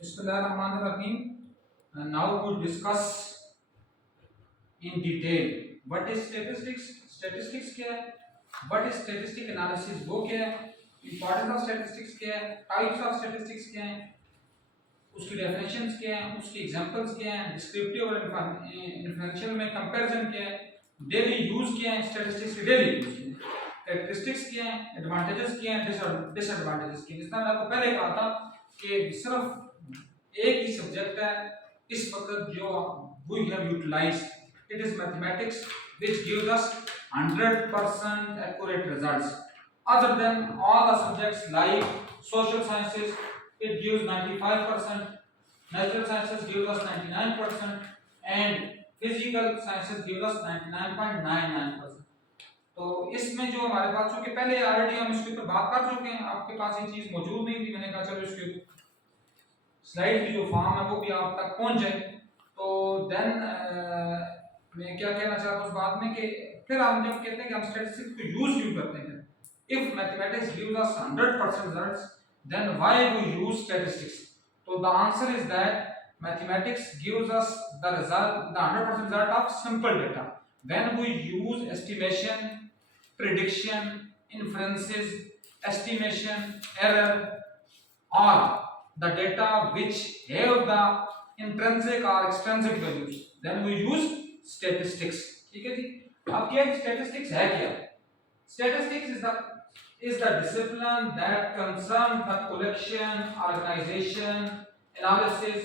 Bismillahirrahmanirrahim. And now we discuss in detail what is statistics. Statistics क्या है? What is statistic analysis? वो क्या है? Importance of statistics क्या है? Types of statistics क्या हैं? उसकी definitions क्या हैं? उसकी examples क्या हैं? Descriptive और inferential में comparison क्या है? Daily use क्या है? Statistics की daily use क्या है? Characteristics क्या हैं? Advantages क्या हैं? Disadvantages क्या हैं? जिस तरह मैंने आपको पहले कहा था कि सिर्फ एक ही सब्जेक्ट है इस वक्त जो we have utilized. It is mathematics which gives us 100% accurate results. Other than all the subjects like social sciences, it gives 95%, natural sciences gives us 99%, and physical sciences gives us 99.99%. तो इसमें जो हमारे पास, चूंकि पहले ऑलरेडी हम इसके ऊपर बात कर चुके हैं, आपके पास ये चीज मौजूद नहीं थी, मैंने कहा चलो इसके स्लाइड की जो फॉर्म है वो भी आप तक पहुंच जाए। तो देन मैं क्या कहना चाहता हूँ उस बात में कि फिर हम जब कहते हैं कि हम स्टैटिस्टिक्स को यूज क्यों करते हैं, if mathematics gives us 100% results then why we use statistics. तो the answer is that mathematics gives us the result, the 100% result of simple data when we use estimation, prediction, inferences, estimation, error or the data which have the intrinsic or extrinsic values, then we use statistics. ठीक है जी। अब क्या statistics है क्या? Statistics is the discipline that concerns the collection, organization, analysis,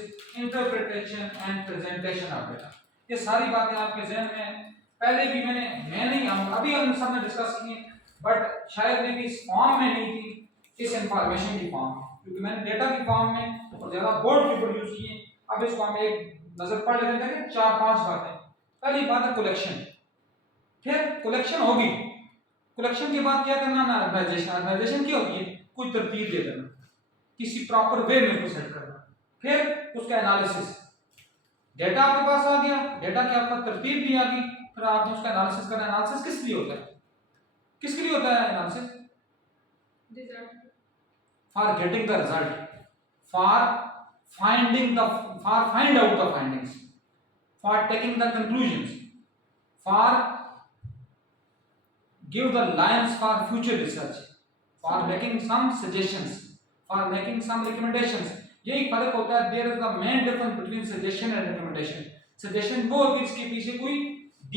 interpretation and presentation of data. ये सारी बातें आपके ज़हन में पहले भी मैंने अभी हम सब ने डिस्कस की, बट शायद मे भी इस फॉर्म में नहीं थी, इस इंफॉर्मेशन की फॉर्म में, क्योंकि मैंने डेटा की फॉर्म में और ज्यादा बोर्ड के ऊपर यूज किए। अब इसको हम एक नजर पढ़ लेते हैं, 4-5 बातें। पहली बात है कलेक्शन। फिर कलेक्शन होगी, कलेक्शन के बाद क्या करना है? ऑर्गेनाइजेशन। ऑर्गेनाइजेशन क्या होती है? कोई तरतीब दे देना, किसी प्रॉपर वे में उसको सेट करना। फिर उसका एनालिसिस, डेटा आपके पास आ गया, डेटा की आपका तरतीब भी आ गई, फिर आपने उसका एनालिसिस करना। एनालिसिस किस लिए होता है? किसके लिए होता है analysis? For getting the result, for find out the findings, for taking the conclusions, for give the lines for future research, for making some suggestions, for making some recommendations. यही फर्क होता है। There is the main difference between suggestion and recommendation. Suggestion वो होती है इसके पीछे कोई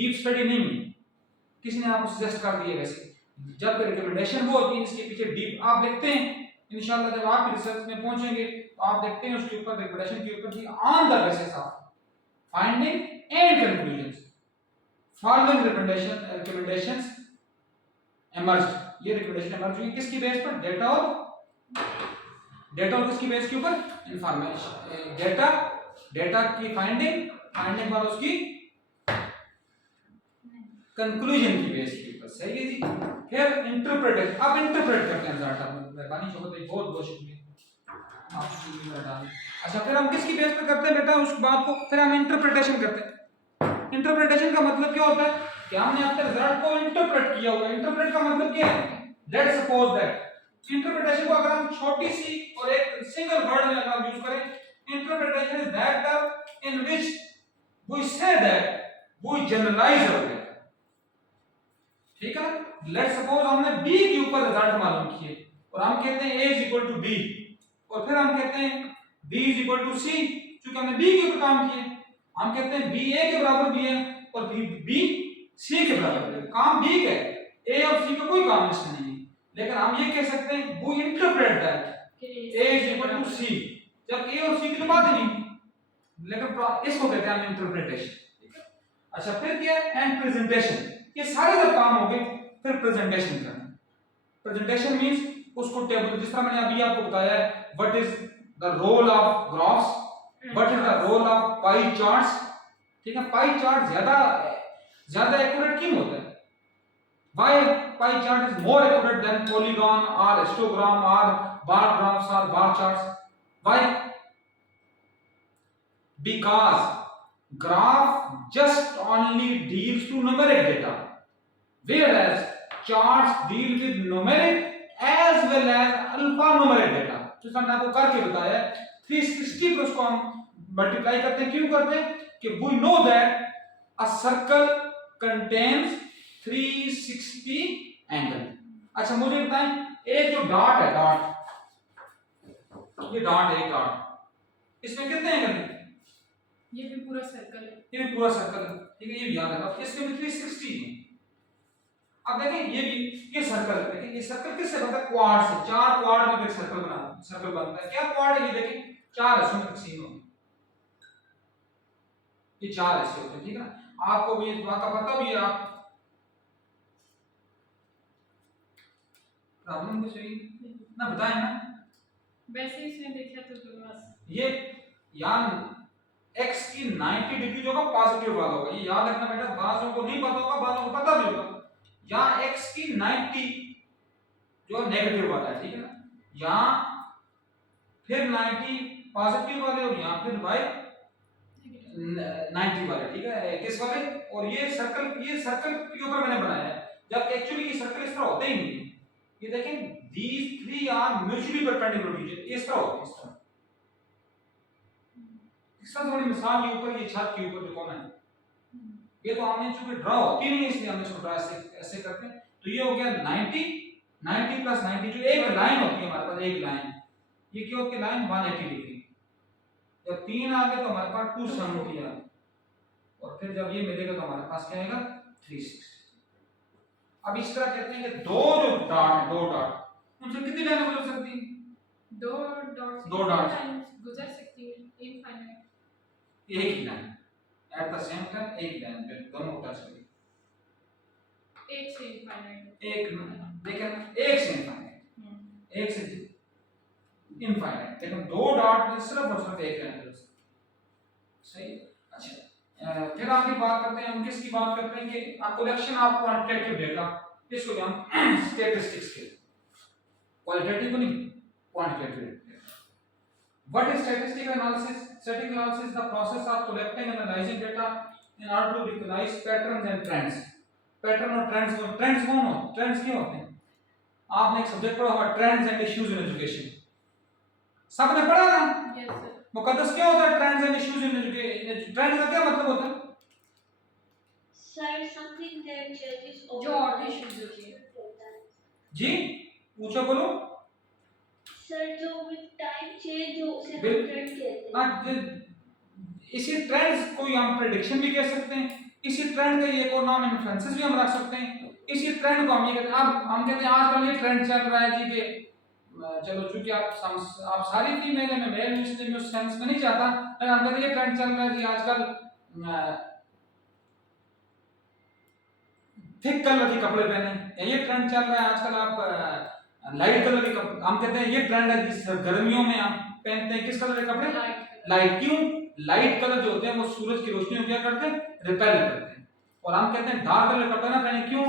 deep study नहीं है, किसी ने आपको suggest कर दिया वैसे। जब recommendation वो होती है इसके पीछे deep, आप देखते हैं इंशाल्लाह जब आप रिसर्च में पहुंचेंगे तो आप देखते हैं उसके ऊपर रिकमेंडेशन के ऊपर कि on the basis of finding and conclusions following recommendations emerged. ये रिकमेंडेशन इमर्ज हुई किसकी बेस पर? डेटा और किसकी बेस के ऊपर? इंफॉर्मेशन, डेटा की फाइंडिंग और उसकी कंक्लूजन की बेस के ऊपर। सही है जी। फिर इंटरप्रेटेशन, अब इंटरप्रेट करते हैं रिजल्ट। मेहरबानी शोभत, बहुत बहुत शुक्रिया आप। अच्छा, फिर हम किसकी बेस पर करते हैं बेटा उस बात को? फिर हम इंटरप्रिटेशन करते हैं। इंटरप्रिटेशन का मतलब क्या होता है कि हमने आपके रिजल्ट को इंटरप्रेट किया हुआ है। इंटरप्रेट का मतलब क्या है? लेट्स सपोज दैट इंटरप्रिटेशन को अगर हम छोटी सी और एक सिंगल वर्ड में अगर हम यूज करें, interpretation is that term in which we say that we generalise our data. ठीक है, लेट्स सपोज हमने b के ऊपर रिजल्ट मालूम किए और हम कहते हैं a is equal to b, और फिर हम कहते हैं b is equal to c। क्योंकि हमने b के ऊपर काम किए, हम कहते हैं b a के बराबर भी है और b c के बराबर है। काम b का है, a और c का कोई काम इसमें नहीं है। लेकिन हम ये कह सकते हैं वो interpret that a is equal to c, जब a और c की तो बात ही नहीं, लेकिन इसको कहते हैं हम इंटरप्रिटेशन। ठीक है। अच्छा, फिर क्या है? And presentation. ये सारे जब काम हो गए फिर प्रेजेंटेशन करना। प्रेजेंटेशन मींस उसको टेबल, जिस तरह मैंने अभी आपको बताया है what is the role of graphs, what is the role of pie charts. ठीक है, पाई चार्ट ज्यादा एक्यूरेट क्यों होता है? Why pie chart is more accurate than polygon और हिस्टोग्राम और बार ग्राफ्स और bar charts? Why? Because graph just only deals to numeric data, whereas charts deal with numeric as well as alphanumeric data. जो हमने आपको करके बताया 360 360 पर उसको हम मल्टीप्लाई करते हैं, क्यों करते हैं कि we know that a circle contains 360 angle. अच्छा मुझे बताएं, एक जो डॉट है, डॉट, ये डॉट है, डॉट, इसमें कितने एंगल हैं? ये भी पूरा सर्कल है, ये भी पूरा सर्कल है, ठीक है, ये भी याद रखना, इसमें भी 360 है। अब देखें ये भी, ये सर्कल, देखिए ये सर्कल किससे बनता है? क्वाड से। चार क्वाड में एक सर्कल बना, सर्कल बनता है। क्या क्वाड है ये? देखें चार है, सुन तकसीम हो, ये चार ऐसे होते हैं, ठीक है ना। आपको भी इस बात का पता भी है, आप प्रॉब्लम कुछ है ना, बताएं ना, वैसे इसने देखा तो बस ये यान x की 90 डिग्री जो होगा पॉजिटिव वाला होगा, ये याद रखना बेटा, बाजों को नहीं पता होगा, बाजों को पता भी होगा। यहाँ x की 90 जो नेगेटिव वाला है, ठीक है ना, यहाँ फिर 90 पॉजिटिव वाले और यहाँ फिर y 90 वाले, ठीक है, किस वाले? और ये सर्कल के ऊपर मैंने बनाया है, जब एक्चुअली ये सर्कल इस तरह होते ही नहीं है। ये देखें these three are mutually perpendicular to each other, इस तरह होते हैं, इस तरह। इसका थोड़ी मिसाल ये ऊपर, ये छत के ऊपर जो कौन है, ये तो हमने चूंकि ड्रा होती नहीं है इसलिए हमने इसको ड्रा ऐसे करते हैं। तो ये हो गया 90 प्लस 90, जो एक लाइन होती है हमारे पास, एक लाइन, ये क्या होती है? Line 180 degree. जब तीन आ गए तो हमारे पास 270 आ गए, और फिर जब ये मिलेगा तो हमारे पास क्या आएगा? 360। अब इस तरह कहते हैं कि दो जो डॉट है, दो डॉट, उनसे कितनी लाइनें गुजर सकती हैं? दो डॉट्स गुजर सकती है, इनफाइनाइट, एक ही line at the same time, एक लाइन पे दोनों टच करेंगे, एक से इनफाइनाइट, एक देखें, एक से इनफाइनाइट, एक से इनफाइनाइट, लेकिन दो डॉट में सिर्फ और सिर्फ एक लाइन गुजर सकती, सही। अच्छा फिर आगे बात करते हैं, हम किसकी बात करते हैं कि कलेक्शन ऑफ क्वांटिटेटिव डेटा, इसको हम स्टैटिस्टिक्स के, क्वालिटेटिव को नहीं, quantitative data. What is statistical analysis? Statistical analysis is the process of collecting and analyzing data in order to recognize patterns and trends. Pattern और ट्रेंड्स कौन हो? Trends क्या होते हैं? आपने एक सब्जेक्ट पढ़ा होगा, trends and issues in education, सबने पढ़ा ना? Yes sir. मुकद्दस क्या होता है trends and issues in education? Trends का क्या मतलब होता है? सर समथिंग दैट चेंजेस जो और इश्यूज होती है। जी पूछो, बोलो सर, जो विद टाइम चेंज हो उसे हम ट्रेंड कहते हैं। इसी ट्रेंड्स को हम प्रेडिक्शन भी कह सकते हैं, इसी ट्रेंड का एक और नाम इन्फ्लुएंसेस भी हम रख सकते हैं। इसी ट्रेंड को हम ये कहते हैं, अब हम कहते हैं आजकल ये ट्रेंड चल रहा है जी कि चलो चूंकि आप सारी फीमेल में, मेल इसलिए मैं उस सेंस में नहीं चाहता, लेकिन हम कहते हैं ये ट्रेंड चल रहा है जी आजकल थिक कलर के कपड़े पहने, ये ट्रेंड चल रहा है आजकल आप लाइट कलर के कपड़े, हम कहते हैं ये ट्रेंड है जिस गर्मियों में हम पहनते हैं किस कलर के कपड़े? लाइट। क्यों? लाइट कलर जो होते हैं वो सूरज की रोशनी को क्या करते हैं? रिपेल करते हैं। और हम कहते हैं डार्क कलर कपड़े ना पहने, क्यों?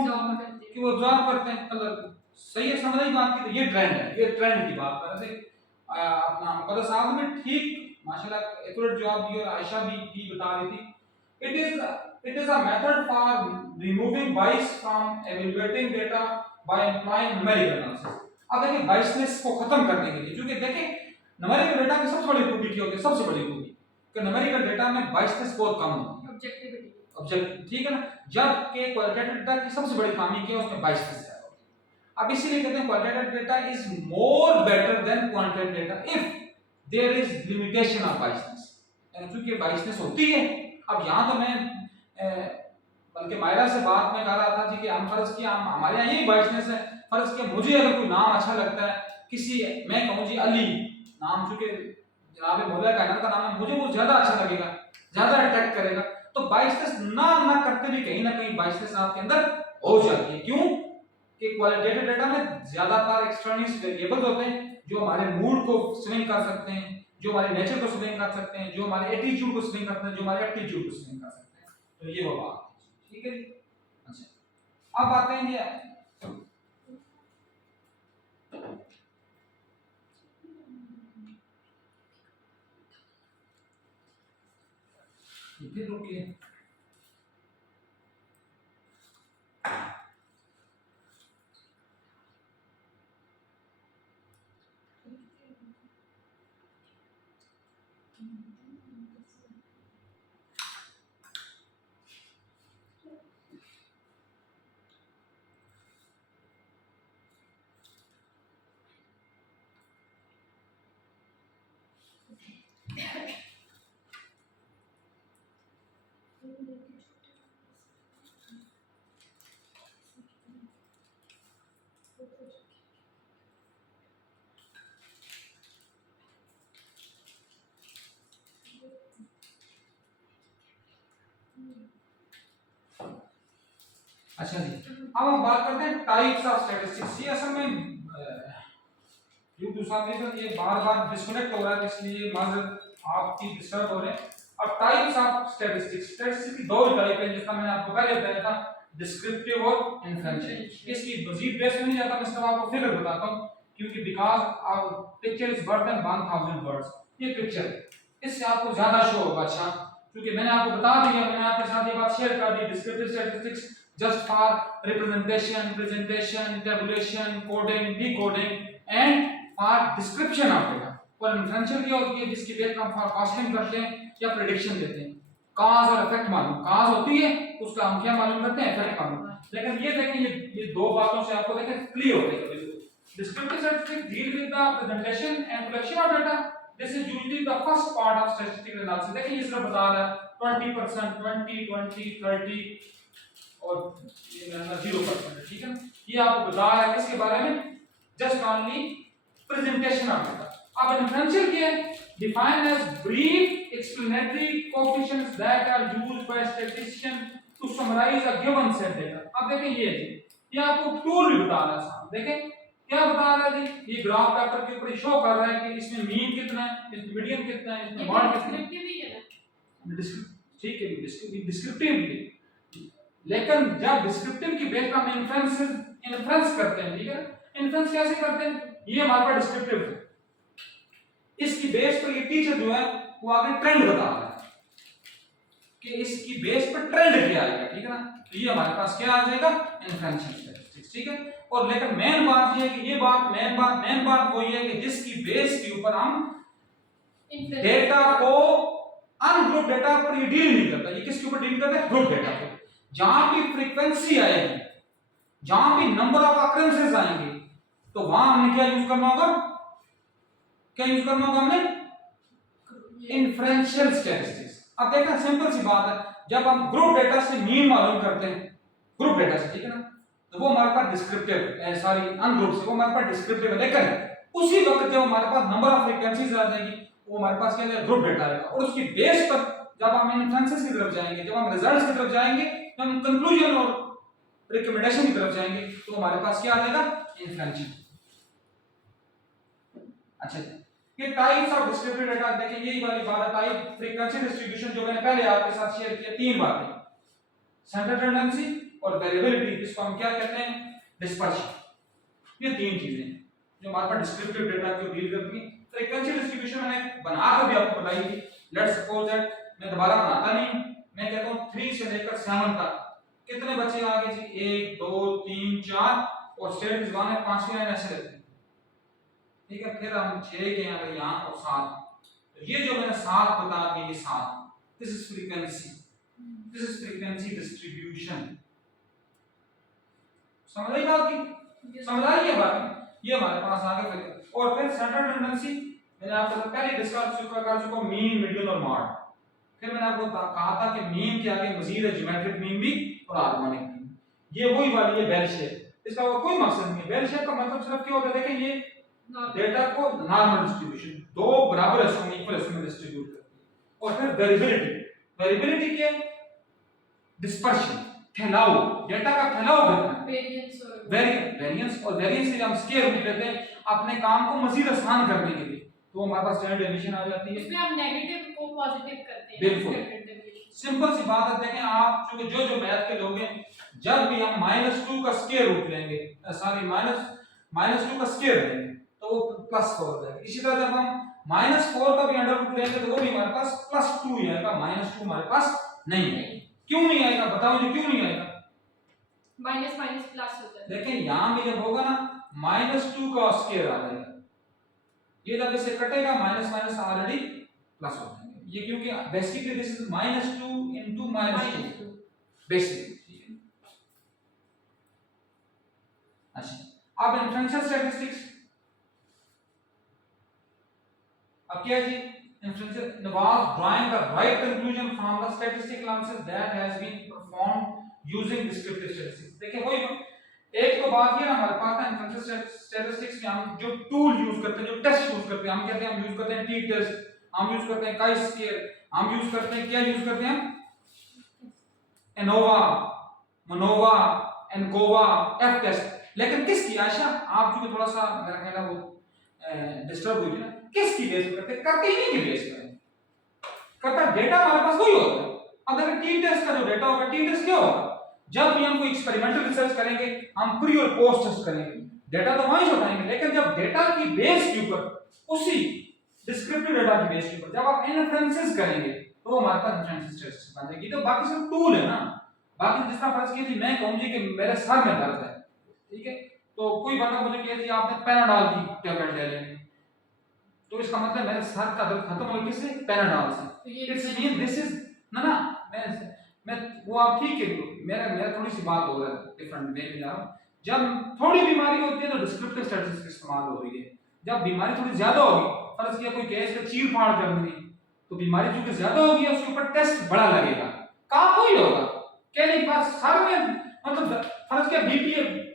कि वो एब्जॉर्ब करते हैं कलर को। सही है, समझ आई बात की? तो ये ट्रेंड है, ये ट्रेंड की बात कर रहे थे। अपना मुकद्दस साहब ने ठीक माशाल्लाह एक्यूरेट जवाब दिया, और आयशा भी बता रही थी। It is a method for removing bias from evaluating data by employing numerical analysis. अब देखिए बायसनेस को खत्म करने के लिए, क्योंकि देखिए न्यूमेरिकल डेटा की सबसे बड़ी खूबी क्या होती है? सबसे बड़ी खूबी कि न्यूमेरिकल डेटा में बायसनेस बहुत कम होती है, ऑब्जेक्टिव, ठीक है ना। जबकि क्वालिटेटिव डेटा की सबसे बड़ी खामी क्या है? उसमें बायसनेस है। अब इसीलिए कहते हैं qualitative data is more better than quantitative data if there is limitation of biasness, यानी क्योंकि बायसनेस होती है। अब यहाँ तो मैं बल्कि मायरा से बात में कर रहा था जी कि हम फर्ज किया हमारे यहाँ यही बायसनेस है, फर्ज किया मुझे अगर कोई नाम अच्छा लगता है किसी, मैं कहूँ जी अली नाम, चूंकि जनाब मौला कायनात का नाम है, मुझे वो ज्यादा अच्छा लगेगा, ज्यादा अट्रैक्ट करेगा। तो बायसनेस ना करते भी कहीं ना कहीं बायसनेस आपके अंदर हो जाती है। क्यों? कि क्वालिटेटिव डेटा में ज्यादातर एक्सटर्नल वेरिएबल्स होते हैं जो हमारे मूड को स्विंग कर सकते हैं, जो हमारे नेचर को स्विंग कर सकते हैं, जो हमारे एटीट्यूड को स्विंग करते हैं, जो हमारे एप्टीट्यूड को स्विंग कर सकते हैं। तो ये वो बात, ठीक है जी। अच्छा अब आते हैं ये फिर रुकिए, अच्छा जी, अब हम बात करते हैं टाइप्स ऑफ स्टैटिस्टिक्स। ये असल में यूट्यूब साहब ये बार बार डिस्कनेक्ट हो रहा है, इसलिए माजरत आपकी डिस्टर्ब हो रहे हैं। अब टाइप्स ऑफ स्टैटिस्टिक्स, स्टैटिस्टिक्स की दो टाइप है, जिसका मैंने आपको पहले बताया था, डिस्क्रिप्टिव और इन्फ्रेंशियल। इसकी मजीद बेस में नहीं जाता, मैं सिर्फ आपको फिगर बताता हूं, क्योंकि because our picture is worth than 1000 words. ये पिक्चर इससे आपको ज्यादा शो होगा। अच्छा, क्योंकि मैंने आपको बता दिया, मैंने आपके साथ ये बात शेयर कर दी, descriptive statistics just for representation, presentation, tabulation, coding, decoding and for description of data। और इन्फ्रेंशियल क्या होती है, जिसकी बेस हम फोरकास्टिंग करते हैं या प्रेडिक्शन देते हैं। काज और इफेक्ट मालूम, काज होती है उसका हम क्या मालूम करते हैं, इफेक्ट मालूम। लेकिन ये देखें, ये दो बातों से आपको देखें क्लियर हो जाएगा। Descriptive statistics deal with the presentation and collection of data. This is usually the first part of statistical analysis. देखिए ये सिर्फ बता रहा है 20%, 20, 20, 30 और 0%, ठीक है। ये आपको बता रहा है किसके बारे में, just only presentation of data. अब इन्फ्रेंशियल क्या है, defined as brief explanatory coefficients that are used by statistician to summarise a given set data. अब देखें ये आपको टूल भी बता रहा है साहब। देखें क्या बता रहा है जी, ये ग्राफ पेपर के ऊपर शो कर रहा है कि इसमें मीन कितना है, इसमें मीडियन कितना है, इसमें मॉड कितना है। डिस्क्रिप्टिव ही है ना, ठीक है, डिस्क्रिप्टिव भी। लेकिन जब डिस्क्रिप्टिव की बेस पर हम इन्फ्रेंस करते हैं, ठीक है, इन्फ्रेंस कैसे करते हैं, ये हमारे पास डिस्क्रिप्टिव है। इसकी बेस पर ये टीचर जो है वो आगे ट्रेंड बता रहा है कि इसकी बेस पर ट्रेंड क्या आएगा, ठीक है ना। तो ये हमारे पास क्या आ जाएगा, इन्फ्रेंशियल स्टैटिस्टिक्स, ठीक है। और लेकिन मेन बात ये है कि मेन बात वही है कि जिसकी बेस के ऊपर हम डेटा को अनग्रुप डेटा पर ये डील नहीं करता। ये किसके ऊपर डील करता है, ग्रुप डेटा पे। जहां भी फ्रीक्वेंसी आएगी, जहां भी नंबर ऑफ अकरेंसेस आएंगे, तो वहां हमने क्या यूज करना होगा, हमने इन्फ्रेंशियल स्टैटिस्टिक्स। अब देखना सिंपल सी बात है, जब हम ग्रुप डेटा से मीन मालूम करते हैं, ग्रुप डेटा से, ठीक है ना, तो वो हमारे पास डिस्क्रिप्टिव है, सॉरी अनग्रुप से वो हमारे पास डिस्क्रिप्टिव है। लेकिन उसी वक्त जब हमारे पास नंबर ऑफ फ्रीक्वेंसीज आ जाएगी, वो हमारे पास क्या है, ग्रुप डेटा आएगा। और उसकी बेस पर जब हम इन्फ्रेंसेस की तरफ जाएंगे, जब हम रिजल्ट्स की तरफ जाएंगे, जब हम कंक्लूजन और रिकमेंडेशन की तरफ जाएंगे, तो हमारे पास क्या आ जाएगा, इन्फ्रेंशियल। अच्छा, ये टाइप्स ऑफ डिस्क्रिप्टिव डेटा देखिए, यही वाली बात है, टाइप, फ्रीक्वेंसी डिस्ट्रीब्यूशन, जो मैंने पहले आपके साथ शेयर किया। तीन बातें, सेंटर टेंडेंसी और वेरिएबिलिटी, जिसको हम क्या कहते हैं, डिस्पर्शन। ये तीन चीजें जो हमारे पास डिस्क्रिप्टिव डेटा को डील करती है। फ्रीक्वेंसी डिस्ट्रीब्यूशन मैंने बनाकर भी आपको बताई थी। लेट्स सपोज दैट, मैं दोबारा बनाता नहीं, मैं कहता हूं 3 से लेकर 7 तक कितने बच्चे आगे जी, 1 2 3 4 और स्टेट इज 1 है, 5 लाइन ऐसे रहती है, ठीक है। फिर हम 6 के आगे यहां और 7, तो ये जो मैंने 7 बता दिया, ये 7, this is frequency, this is frequency distribution. समझ आई बात की, समझ आई है बात, ये हमारे पास आगे फिर। और फिर सेंटर टेंडेंसी मैंने आपको पहले डिस्कस कर चुका, मीन, मीडियन और मॉड। फिर मैंने आपको कहा था कि मीन के आगे मजीद है ज्योमेट्रिक मीन भी और हार्मोनिक मीन। ये वही वाली है बेल शेप, इसका और कोई मकसद नहीं है। बेल शेप का मतलब सिर्फ क्या होता है, देखें ये डेटा को नॉर्मल डिस्ट्रीब्यूशन, दो बराबर हिस्सों में, इक्वल हिस्सों में डिस्ट्रीब्यूट करती है। और फिर वेरिएबिलिटी के डिस्पर्शन, फैलाव, डेटा का फैलाव करना, वेरिएंस और वेरिएंस से हम स्केल भी लेते हैं अपने काम को मजीद आसान करने के लिए, तो हमारे पास स्टैंडर्ड डेविएशन आ जाती है। इसमें हम नेगेटिव को पॉजिटिव करते हैं, बिल्कुल सिंपल सी बात है। देखें आप क्योंकि जो मैथ के लोग हैं, जब भी हम -2 का स्क्वायर रूट लेंगे, सॉरी -2 का स्क्वायर लेंगे, तो वो +4 हो जाएगा। इसी तरह जब हम -4 का भी अंडर रूट लेंगे, तो वो भी हमारे पास +2 ही आएगा, -2 हमारे पास नहीं है। क्यों नहीं आएगा, बताओ मुझे क्यों नहीं आएगा, माइनस माइनस प्लस हो जाता है। लेकिन यहां भी जब होगा ना, -2 का स्क्वायर आ जाएगा, ये जब इसे कटेगा, माइनस माइनस ऑलरेडी प्लस हो जाएंगे, ये क्योंकि basically this is -2 into -2 basically. अच्छा, अब इन्फ्लुएंशियल स्टैटिस्टिक्स, अब क्या है जी, influential involves drawing the right conclusion from the statistical analysis that has been performed using descriptive statistics। देखिए वही एक तो बात ये ना, हमारे पास ना इन्फ्लुएंशियल स्टैटिस्टिक्स में हम जो टूल यूज करते हैं, जो टेस्ट यूज करते हैं, हम कहते हैं हम यूज करते हैं टी टेस्ट, हम यूज करते हैं काई स्क्वायर, हम यूज करते हैं, क्या यूज करते हैं, एनोवा, मनोवा, एनकोवा, एफ टेस्ट। लेकिन किसकी आशा, आप जो थोड़ा सा मेरा ख्याल है वो डिस्टर्ब हुई थी ना, किसकी बेस पे करते ही नहीं, की बेस पे करता डेटा हमारे पास वही होता है। अब देखिए टी टेस्ट का जो डेटा होगा, टी टेस्ट क्या होगा, जब भी हम कोई एक्सपेरिमेंटल रिसर्च करेंगे, हम प्री और पोस्ट टेस्ट करेंगे, डेटा तो वहीं से उठाएंगे, लेकिन जब डेटा की बेस के ऊपर, उसी डिस्क्रिप्टिव डेटा की बेस के ऊपर जब आप इन्फ्रेंसेस करेंगे, तो वो हमारे पास इन्फ्रेंसेस टेस्ट बन जाएगी। तो बाकी सब टूल है ना, बाकी जिस तरह फर्ज कीजिए मैं कहूं जी कि मेरे सर में दर्द है, ठीक है, तो कोई बंदा मुझे कहे जी आपने पैनाडॉल की टैबलेट ले लेनी, तो इसका मतलब मेरे सर का दर्द खत्म हो, किससे, पैनाडॉल से। इट्स मीन दिस इज ना मैं वो आप ठीक है, मेरा थोड़ी सी बात हो रहा है डिफरेंट वे में जा रहा हूं। जब थोड़ी बीमारी होती है तो डिस्क्रिप्टिव स्टैटिस्टिक्स इस्तेमाल हो रही है, जब बीमारी थोड़ी ज्यादा होगी, फर्ज किया कोई केस का चीर फाड़ करनी, तो बीमारी चूंकि ज्यादा होगी उसके ऊपर टेस्ट बड़ा लगेगा, काम वही होगा, कहने की बात सर में, मतलब फर्ज किया बीपी,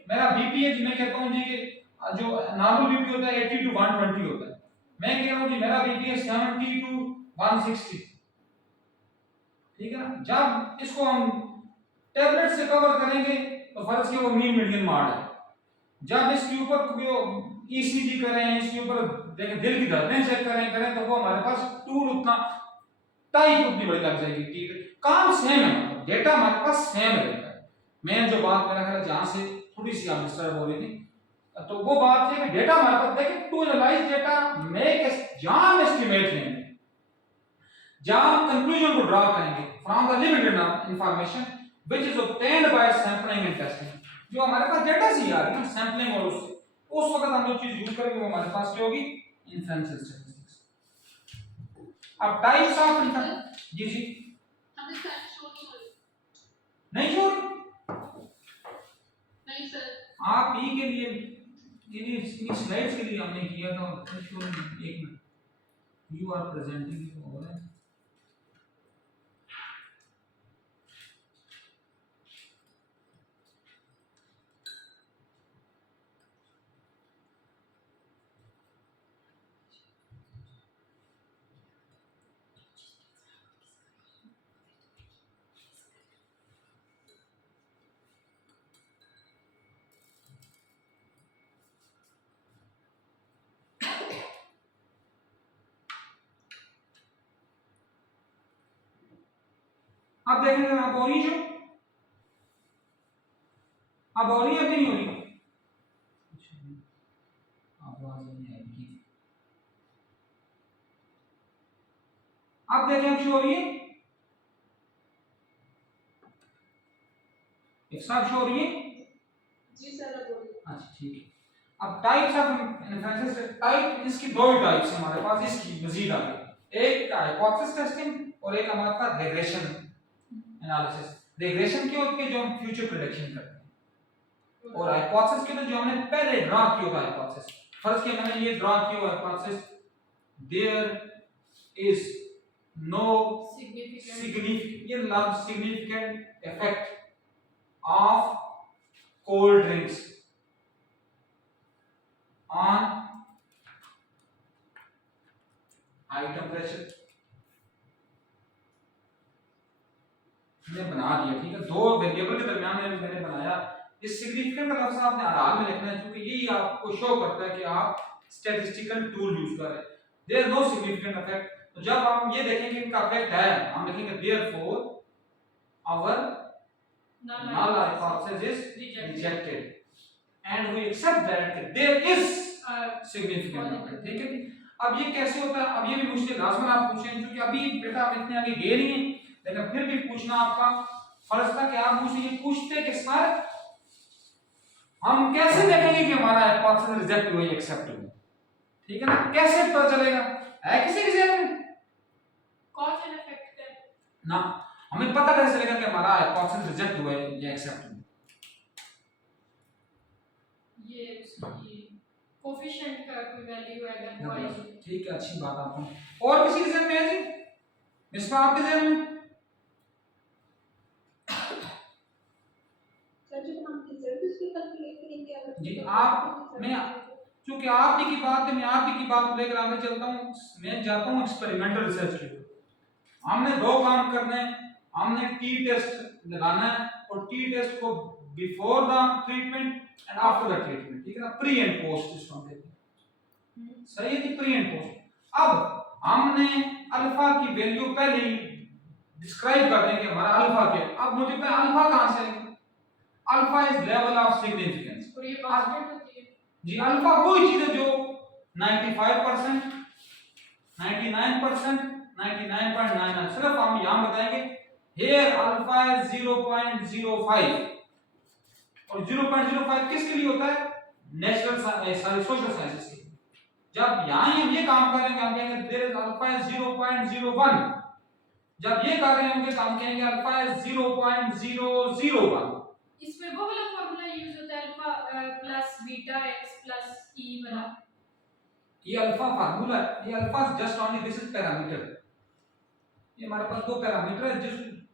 मेरा बीपी है जी, मैं कहता हूं जी कि जो नॉर्मल बीपी होता है 80 to 120 होता है, मैं कह रहा हूं जी मेरा बीपी है 70 to 160, ठीक है ना। जब इसको हम टैबलेट से कवर करेंगे तो फर्ज किया वो मीन मीडियन मार्ड है, जब इसके ऊपर ईसीजी करें, इसके ऊपर देखें दिल की धड़कनें चेक करें तो वो हमारे पास टूल उतना टाइप उतनी बड़ी लग जाएगी, ठीक है, काम सेम है, मतलब डेटा हमारे पास सेम रहेगा। मैं जो बात मेरा ख्याल जहां से थोड़ी सी आप डिस्टर्ब हो रही थी, तो वो बात है कि डेटा हमारे पास, देखिए टू एनालाइज डेटा मेक जहां हम एस्टिमेट लेंगे, जहां हम कंक्लूजन को ड्रा करेंगे from the limited information which is obtained by sampling and testing, जो हमारे पास डेटा से आ रही है ना सैंपलिंग, और उससे उस वक्त हम जो चीज यूज करेंगे वो हमारे पास क्या होगी, इन्फ्रेंशियल स्टैटिस्टिक्स। अब टाइप्स ऑफ जी जी हमें सर शो नहीं छोड़, नहीं सर, आप ही के लिए इन स्लाइड्स के लिए हमने किया था, शो एक मिनट, यू आर प्रेजेंटिंग हो रहा है, अब देखेंगे अब हो रही जो, अब हो रही है नहीं हो रही, आवाज नहीं आएगी, अब देखें अब शो हो रही है, एक साथ शो हो रही है जी सर अब बोलिए। अच्छा ठीक है। अब टाइप्स ऑफ इन्फ्रेंशियल टाइप, इसकी दो ही टाइप्स हैं हमारे पास, इसकी मजीद आगे, एक का हाइपोथेसिस टेस्टिंग और एक हमारे पास रिग्रेशन एनालिसिस। रिग्रेशन की होती है जो हम फ्यूचर प्रेडिक्शन करते हैं, और हाइपोथेसिस की तो जो हमने पहले ड्रा किया होगा हाइपोथेसिस, फर्ज किया मैंने ये ड्रा किया हुआ hypothesis, there is no significant effect of cold drinks on high temperature, मैंने बना दिया, ठीक है, दो वेरिएबल के दरमियान मैंने बनाया, इस सिग्निफिकेंट का लफ्ज आपने आराम में लिखना है, क्योंकि यही आपको शो करता है कि आप स्टैटिस्टिकल टूल यूज कर रहे हैं। देयर नो सिग्निफिकेंट इफेक्ट, तो जब हम ये देखेंगे इनका इफेक्ट है, हम लिखेंगे therefore our null hypothesis is rejected and we accept that there is significant effect, ठीक है। अब ये कैसे होता है, अब ये भी मुझसे लाजमन आप पूछें, क्योंकि अभी बेटा आप इतने आगे गए नहीं हैं, लेकिन फिर भी पूछना आपका फर्ज था कि आप मुझसे ये पूछते कि सर हम कैसे देखेंगे कि हमारा हाइपोथेसिस रिजेक्ट हुआ या एक्सेप्ट हुआ, ठीक है ना, कैसे पता चलेगा, है किसी के ज़हन में ना हमें पता कैसे चलेगा कि हमारा हाइपोथेसिस रिजेक्ट हुआ है या एक्सेप्ट हुआ? ये उसकी कोफिशिएंट का कोई वैल्यू है अगर वो आई। ठीक है, अच्छी बात आपको। और किसी के जहन में है जी? मिसबा आपके जहन में? सर जो हम रिजल्ट उसके कैलकुलेट करेंगे अगर जी मैं चूंकि आप ही की बात है, मैं आप ही की बात लेकर आगे चलता हूँ। मैं जाता हूँ एक्सपेरिमेंटल रिसर्च की। हमने दो काम करने हैं। हमने टी टेस्ट लगाना है और टी टेस्ट को before the treatment and after the treatment, ठीक है ना, प्री एंड पोस्ट इसको हम कहते हैं। सही है जी, प्री एंड पोस्ट। अब हमने अल्फा की वैल्यू पहले ही डिस्क्राइब कर दें कि हमारा अल्फा क्या है। अब मुझे पता अल्फा कहां से है? Alpha is level of significance. और ये कांस्टेंट होती है जी, अल्फा कोई चीज है जो 95%, 99%, 99.99, सिर्फ हम यहां बताएंगे here अल्फा इज 0.05 और 0.05 किसके लिए होता है? नेचुरल सोशल साइंसेस के लिए। जब यहां हम ये काम करेंगे हम कहेंगे देयर इज अल्फा इज 0.01। जब ये कर रहे होंगे तो हम कहेंगे अल्फा इज 0.001। इसमें वो वाला फार्मूला यूज होता है alpha plus beta x plus e वाला। ये अल्फा फार्मूला, ये alpha just only this is parameter. ये हमारे पास दो पैरामीटर है जिस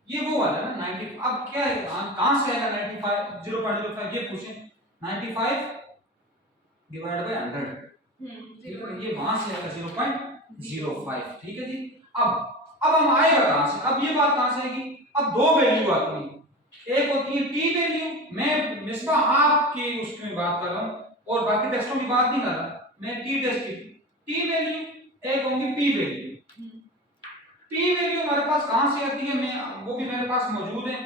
ये वो वाला ना 90। अब क्या है कहां से आएगा 95 0.05? ये पूछें 95 डिवाइड बाय 100, ठीक है, ये वहां से आएगा 0.05, ठीक है जी। अब हम आएगा कहां से? अब ये बात कहां से आएगी? अब दो वैल्यू आती है, एक होती है टी वैल्यू। मैं मिसबा आपके उसमें बात कर रहा हूं और बाकी टेस्टों की बात नहीं कर रहा मैं। टी टेस्ट की टी वैल्यू, एक होगी पी वैल्यू। पी वैल्यू हमारे पास कहां से आती है? मैं वो भी मेरे पास मौजूद है,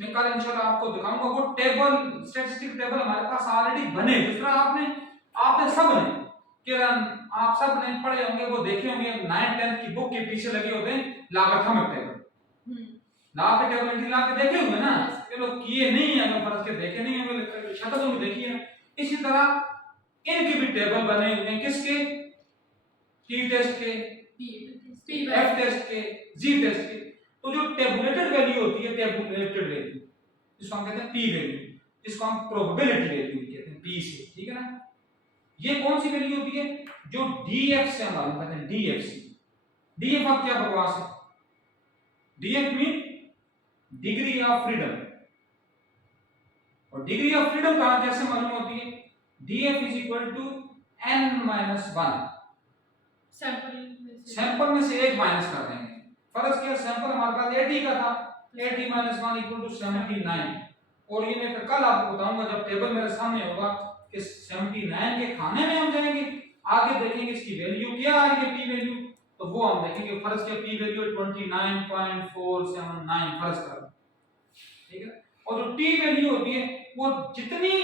मैं कल इंशाल्लाह आपको दिखाऊंगा। वो टेबल, स्टैटिस्टिक टेबल हमारे पास ऑलरेडी बने। दूसरा आपने सब ने किरण आप सब ने पढ़े होंगे, वो देखे होंगे 9th 10th की बुक के पीछे लगे होते हैं लॉगरिथमिक टेबल। लॉग के टेबल ला के देखे होंगे ना? चलो किए नहीं है, अगर फर्ज के देखे नहीं होंगे, शायद तुम देखिए ना। इसी तरह इनके भी टेबल बने हुए हैं, किसके? टी टेस्ट के, एफ टेस्ट के, जी टेस्ट के। तो जो टेबुलेटेड वैल्यू होती है, टेबुलेटेड वैल्यू जिसको हम कहते हैं पी वैल्यू, जिसको हम प्रोबेबिलिटी वैल्यू कहते हैं पी से, ठीक है ना। ये कौन सी वैल्यू होती है? जो डीएफ से हम मालूम करते हैं, डीएफ से। डीएफ अब क्या बकवास है? DF mean degree of freedom. और डिग्री ऑफ फ्रीडम कहां कैसे मालूम होती है? DF is equal to n-1। Sample में से एक माइनस कर देंगे। फर्ज किया सैंपल हमारे पास 80 का था, 80-1 इक्वल टू 79। और ये मैं कल आपको बताऊंगा जब टेबल मेरे सामने होगा कि 79 के खाने में हम जाएंगे, आगे देखेंगे इसकी वैल्यू क्या आ रही है पी वैल्यू, तो वो हम देखेंगे। फर्ज किया पी वैल्यू 29.479 फर्ज कर, ठीक है। और जो टी वैल्यू होती है वो जितनी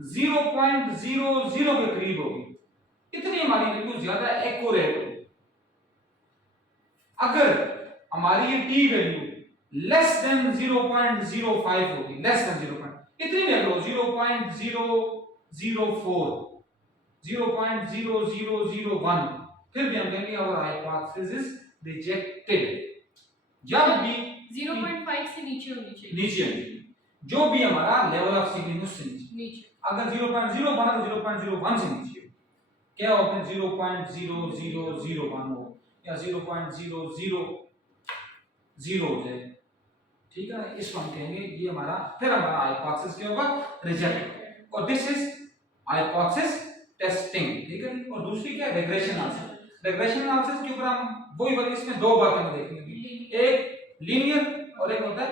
0.00 के करीब होगी इतनी हमारी वैल्यू ज्यादा एक्यूरेट होगी। अगर हमारी ये टी वैल्यू लेस देन 0.05 होगी, लेस देन 0. इतनी भी अगर 0.004, 0.0001, फिर भी हम कहेंगे आवर हाइपोथेसिस इज रिजेक्टेड। जब भी 0.5 से नीचे होनी चाहिए, नीचे जो भी हमारा लेवल ऑफ सिग्निफिकेंस से नीचे। अगर 0.0 बना तो 0.01 से नीचे क्या हो? 0.0001 हो या 0.000 हो जाए, ठीक है ना। इसको हम कहेंगे ये हमारा, फिर हमारा हाइपोथेसिस क्या होगा? रिजेक्टेड। और दिस इज हाइपोथेसिस टेस्टिंग, ठीक है। और दूसरी क्या? Regression analysis. रिग्रेशन एनालिसिस के ऊपर हम वही इसमें दो बातें देखेंगे, एक लीनियर और एक होता है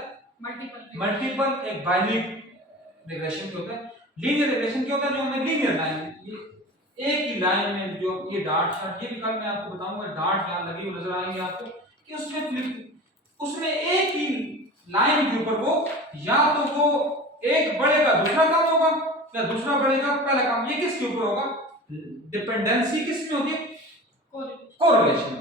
मल्टीपल। एक बाइनरी रिग्रेशन क्या होता है? लीनियर रिग्रेशन क्या होता है? जो हमने लीनियर लाइन, ये एक ही लाइन में जो ये डार्ट शॉट, ये भी कल मैं आपको बताऊंगा, डार्ट यहां लगी हुई नजर आएंगे आपको कि उसमें एक ही लाइन के ऊपर वो या तो वो एक बढ़ेगा दूसरा कम होगा या दूसरा बढ़ेगा पहला कम। ये किसके ऊपर होगा? डिपेंडेंसी किस में होती है? कोरिलेशन।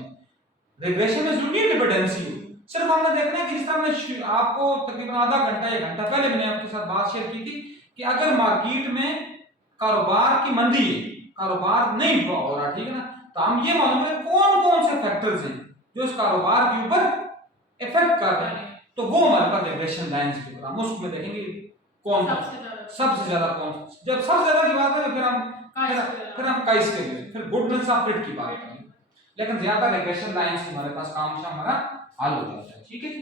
रिग्रेशन में जरूरी डिपेंडेंसी हो। सिर्फ हमने देखना है कि जिस तरह मैंने आपको तकरीबन आधा घंटा 1 घंटा पहले मैंने आपके साथ बात शेयर की थी कि अगर मार्केट में कारोबार की मंदी है, कारोबार नहीं हो रहा, ठीक है ना, तो हम ये मालूम करें कौन कौन से फैक्टर्स हैं जो इस कारोबार के ऊपर इफेक्ट कर रहे हैं, तो वो हमारे पास रिग्रेशन लाइंस के ऊपर हम उसमें देखेंगे कौन सबसे ज्यादा कौन, जब सबसे ज्यादा की बात है फिर हम काइस के लिए फिर गुडनेस ऑफ फिट की बात करेंगे, लेकिन ज्यादा रिग्रेशन लाइंस हमारे पास काम से हमारा हल हो जाता है। ठीक है जी।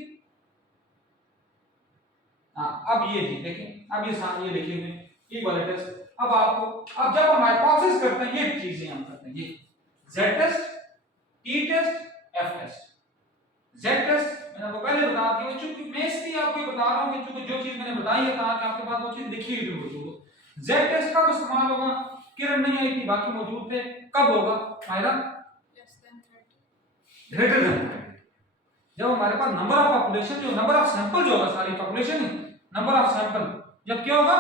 हाँ, अब ये जी देखें, अब ये सामने ये लिखे हुए ई वाले टेस्ट। अब आपको, अब जब हम हाइपोथेसिस करते हैं ये चीजें हम करते हैं, ये Z test, T test, F test. Z test मैंने आपको पहले बता दिया, चूंकि मैं इसलिए आपको बता रहा हूं कि चूंकि जो चीज मैंने बताई है कहा कि आपके पास वो चीज लिखी हुई मौजूद हो। जेड टेस्ट का इस्तेमाल होगा, किरण नहीं आई थी बाकी मौजूद थे, कब होगा मायरा? Greater than 30। जब हमारे पास नंबर ऑफ पॉपुलेशन, जो नंबर ऑफ सैंपल जो होगा, सारी पॉपुलेशन नंबर ऑफ सैंपल जब क्या होगा?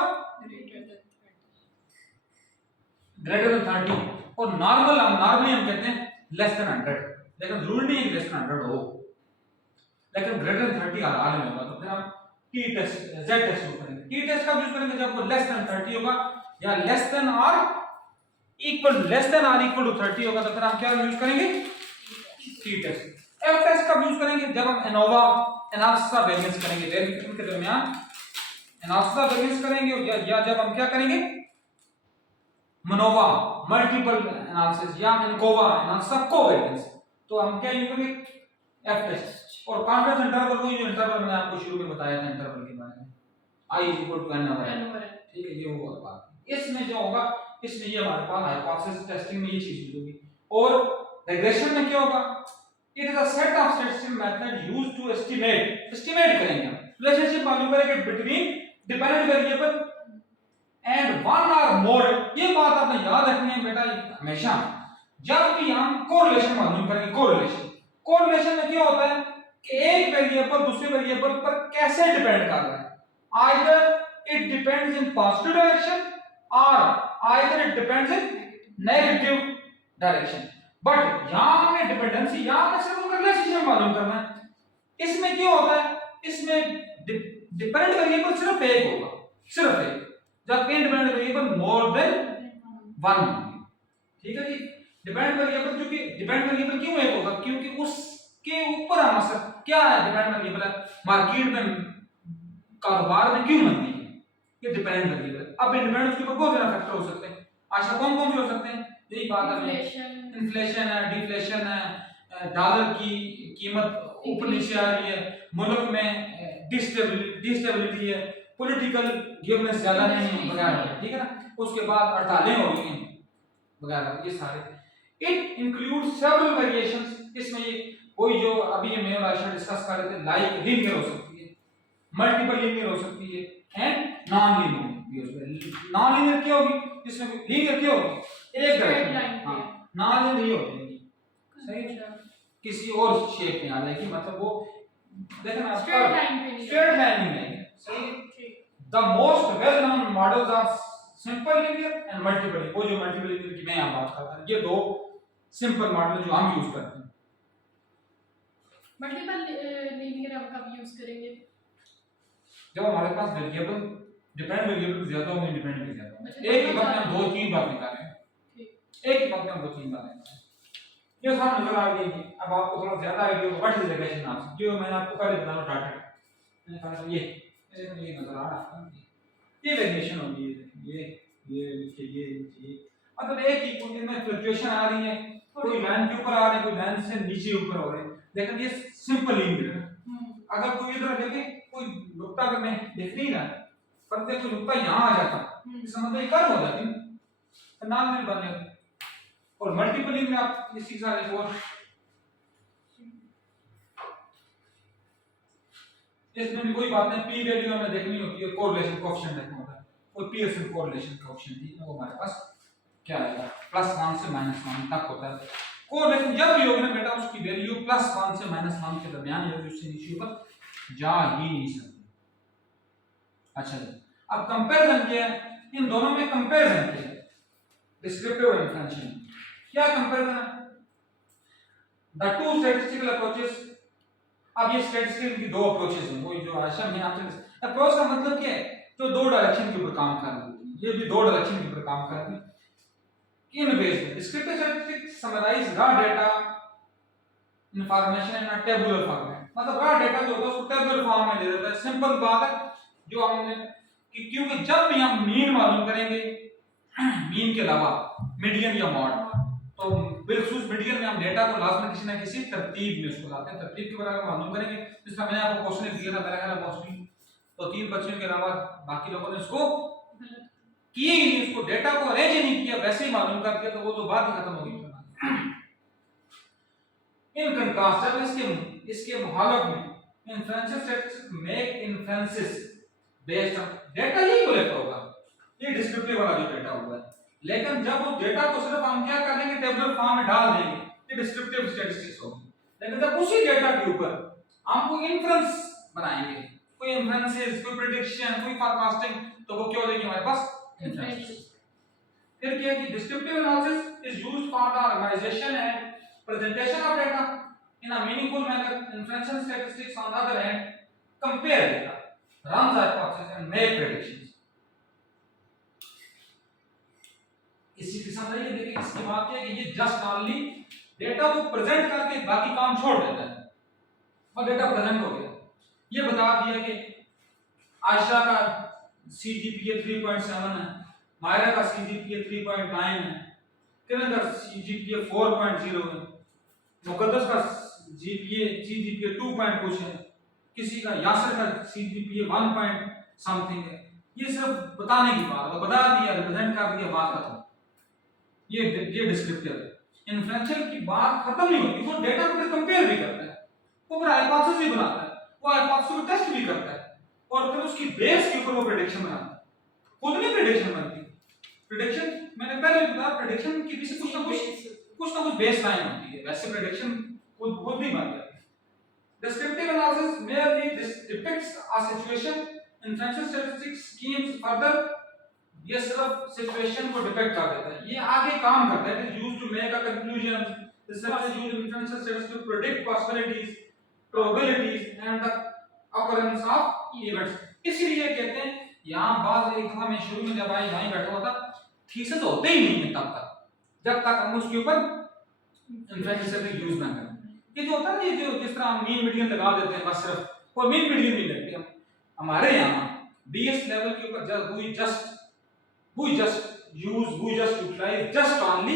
Greater than 30। और नॉर्मली हम कहते हैं लेस देन 100, लेकिन जरूरी नहीं है कि लेस देन 100 हो, लेकिन ग्रेटर देन 30 आने में होगा। तो फिर हम T test Z test use करेंगे। टी टेस्ट का यूज करेंगे जब वो लेस देन 30 होगा या लेस देन और इक्वल टू 30 होगा, तो फिर हम क्या यूज करेंगे? T test. एफ टेस्ट का यूज करेंगे जब हम ANOVA analysis of variance variance, वेरिएंस के दरमियान एनालिसिस ऑफ वेरिएंस करेंगे, या जब हम क्या करेंगे मनोवा मल्टीपल एनालिसिस या एनकोवा एनालिसिस ऑफ कोवेरिएंस, तो हम क्या यूज करेंगे? F test. और कॉन्फिडेंस इंटरवल को, जो इंटरवल मैंने आपको शुरू में बताया था इंटरवल के बारे में, i = n/n, ठीक है, ये वो बात। इसमें जो होगा, इसमें ये हमारे पास हाइपोथेसिस टेस्टिंग में ये चीज होगी। और रिग्रेशन में क्या होगा? It is a set of statistical method used to estimate करेंगे हम रिलेशनशिप मालूम करेंगे between dependent variable and one or more. ये बात आपने याद रखनी है बेटा हमेशा, जब भी हम कोरिलेशन मालूम करेंगे। कोरिलेशन में क्या होता है कि एक वेरिएबल दूसरे वेरिएबल पर कैसे डिपेंड कर रहा है, either it depends in positive direction और either it depends in negative direction. But यहां हमें डिपेंडेंसी, यहां हमें सिर्फ रिलेशनशिप मालूम करना है। इसमें क्या होता है, इसमें डिपेंडेंट वेरिएबल सिर्फ एक होगा, सिर्फ एक, जबकि independent variable more than one. ठीक है जी। डिपेंडेंट वेरिएबल, क्योंकि डिपेंडेंट वेरिएबल क्यों एक होगा? क्योंकि उसके ऊपर हम असर क्या है, डिपेंडेंट वेरिएबल है, मार्केट में कारोबार में क्यों बनती है, ये डिपेंडेंट वेरिएबल। अब इंडिपेंडेंट के ऊपर बहुत सारे फैक्टर हो सकते हैं। आशा कौन कौन से हो सकते हैं? यही बात है, इन्फ्लेशन है, डिफ्लेशन है, डॉलर की कीमत ऊपर नीचे आ रही है, मुल्क में डिस्टेबिलिटी है, पॉलिटिकल गिवनेस ज्यादा नहीं है वगैरह, ठीक है ना। उसके बाद हड़तालें हो रही हैं वगैरह, ये सारे। It includes several variations. इसमें ये कोई जो अभी मैं और आयशा डिस्कस कर रहे थे, लाइक लीनियर हो सकती है, मल्टीपल लीनियर हो सकती है, एंड नॉन लीनियर भी हो सकती है। नॉन लीनियर क्या होगी? इसमें लीनियर क्या होगी? एक डायरेक्शन। हां, नॉन लीनियर नहीं होगी, सही, किसी और शेप में आ जाएगी, मतलब वो देखना स्ट्रेट लाइन नहीं है, सही। The most well known models are simple linear and multiple. वो जो मल्टीपल लीनियर की मैं यहां बात कर रहा हूं, ये दो सिंपल मॉडल जो हम यूज करते हैं। मल्टीपल लीनियर हम कब यूज करेंगे? जब हमारे पास वेरिएबल, डिपेंडेंट वेरिएबल ज्यादा हो, इंडिपेंडेंट भी ज्यादा हो, एक ही वक्त में हम दो तीन बार निकालें, एक ही वक्त में हम दो तीन बार निकालें, ये सामने नजर आ गई है। अब आपको थोड़ा ज्यादा आइडिया होगा व्हाट इज रिग्रेशन नाउ, जो मैंने आपको पहले बताया डाटा, मैंने कहा ये नजर आ रहा है, ये वेरिएशन होगी, ये मतलब एक ही पॉइंट में फ्लक्चुएशन आ रही है, कोई लाइन के ऊपर आ रही है, कोई लाइन से नीचे ऊपर हो रहे हैं, लेकिन ये सिंपल लीनियर है। अगर कोई इधर देखे, कोई नुक्ता अगर मैं देख नहीं रहा, पर देखो नुक्ता यहां आ जाता, इसका मतलब ये कर्व हो जाती है, नाम नहीं बन जाती। और मल्टीपल लीनियर आप इसी के साथ एक और, इसमें भी कोई बात नहीं, पी वैल्यू हमें देखनी होती है, कोरिलेशन कोएफिशिएंट देखना होता है, और पीयरसन कोरिलेशन कोएफिशिएंट थी वो हमारे पास क्या आएगा, +1 से -1 तक होता है। कोरिलेशन जब भी होगा ना बेटा, उसकी वैल्यू +1 से -1 के दरमियान है, उससे नीचे ऊपर जा ही नहीं सकती। अच्छा जी, अब कंपैरिजन क्या है, इन दोनों में कंपैरिजन क्या है, डिस्क्रिप्टिव और डिफरेंशियल। क्या कंपैरिजन है? The two statistical approaches. अब ये स्टैटिस्टिकल की दो अप्रोचेस हैं, वो जो आशा में आपसे अप्रोच का मतलब क्या है, जो दो डायरेक्शन के ऊपर काम कर रही है, ये भी दो डायरेक्शन के ऊपर काम कर रही है। इन वेज में descriptive statistics summarise raw data information in a tabular format, मतलब रॉ डेटा जो होता है उसको टेबुलर फॉर्म में दे देता है। सिंपल बात है जो हमने कि क्योंकि जब भी हम मीन मालूम करेंगे मीन के अलावा मीडियन या मॉड, तो बिलखुसूस मीडियन में हम डेटा को लाजमी किसी ना किसी तरतीब में उसको लाते हैं। तरतीब के बारे में मालूम करेंगे, जिस तरह मैंने आपको क्वेश्चन दिया था, मेरा ख्याल है मोस्टली तो 3 बच्चों के अलावा बाकी लोगों ने उसको किए ही नहीं, उसको डेटा को अरेंज ही नहीं किया, वैसे ही मालूम कर दिया, तो वो तो बात ही खत्म हो गई। इन कंट्रास्ट जब इसके मुखालिफ में inferential statistics make inferences based on data, यही कलेक्ट होगा, ये डिस्क्रिप्टिव वाला जो डेटा हुआ है। लेकिन जब उस डेटा को सिर्फ हम क्या कर देंगे टेबुलर फॉर्म में डाल देंगे, ये डिस्क्रिप्टिव स्टैटिस्टिक्स होगी। लेकिन जब उसी डेटा के ऊपर हम कोई इन्फ्रेंस बनाएंगे, कोई इन्फ्रेंसेस, कोई प्रेडिक्शन, कोई फोरकास्टिंग, तो वो क्या हो जाएगी हमारे पास इन्फ्रेंसेस। फिर क्या है कि descriptive analysis is used for the organisation and presentation of data in a meaningful manner. Inferential statistics on the other hand compare data, runs hypotheses and make predictions. इसी की समझ आइए। देखिए इसकी बात क्या है कि ये जस्ट ओनली डेटा को प्रेजेंट करके बाकी काम छोड़ देता है, और डेटा प्रेजेंट हो गया। ये बता दिया कि आयशा का CGPA 3.7 है, मायरा का CGPA 3.9 है, किरण का CGPA 4.0 है, मुकद्दस का CGPA 2 पॉइंट कुछ है, किसी का यासर का CGPA 1 पॉइंट समथिंग है। ये सिर्फ बताने की बात है, बता दिया, रिप्रेजेंट कर दिया, बात खत्म। ये डिस्क्रिप्टिव है। इन्फ्रेंशियल की बात खत्म नहीं होती, वो डेटा को कंपेयर भी करता है, वो फिर हाइपोथेसिस भी बनाता है, वो हाइपोथेसिस को टेस्ट भी करता है, और फिर उसकी बेस के ऊपर वो प्रेडिक्शन बनाता है। खुद नहीं प्रेडिक्शन बनती, प्रेडिक्शन मैंने पहले बताया, प्रेडिक्शन के पीछे कुछ ना कुछ बेस लाइन होती है, वैसे प्रेडिक्शन खुद नहीं बन जाती। Descriptive analysis merely depicts a situation, inferential statistics schemes further ये सिर्फ सिचुएशन को डिपेक्ट कर देता है, ये आगे काम करता है। It is used to make a conclusion, this is used in inferential statistics to predict possibilities, probabilities and the occurrence of events। इसलिए कहते हैं यहाँ बात एक दफा मैं शुरू में जब आई वहीं बैठा हुआ था, थीसिस होते ही नहीं है तब तक जब तक हम उसके ऊपर इन्फ्रेंशियल स्टैटिस्टिक्स यूज ना करें। ये जो होता है ये जो जिस तरह हम मीन मीडियन लगा देते हैं बस सिर्फ, और मीन मीडियन नहीं लगती हम हमारे यहाँ BS लेवल के ऊपर just we just utilize just only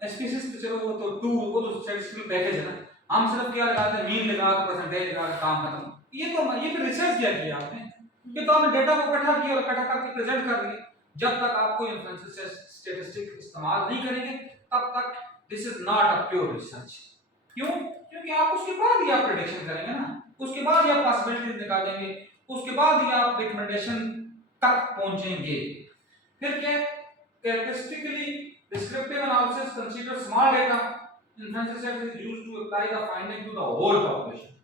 SPSS तो चलो वो तो स्टैटिस्टिकल पैकेज है ना, हम सिर्फ क्या लगाते हैं मीन लगा के परसेंटेज लगा के काम खत्म। ये फिर रिसर्च किया आपने, ये तो आपने डेटा को इकट्ठा किया और इकट्ठा करके प्रेजेंट कर दिया। जब तक आपको इन्फ्रेंशियल स्टैटिस्टिक्स इस्तेमाल नहीं करेंगे तब तक this is not a pure research. क्यों? क्योंकि आप उसके बाद ही आप प्रेडिक्शन करेंगे ना, उसके बाद ही आप पॉसिबिलिटीज निकालेंगे, उसके बाद ही आप रिकमेंडेशन तक पहुंचेंगे। फिर क्या characteristically descriptive analysis consider small data, inferential statistics used to apply the finding to the whole population.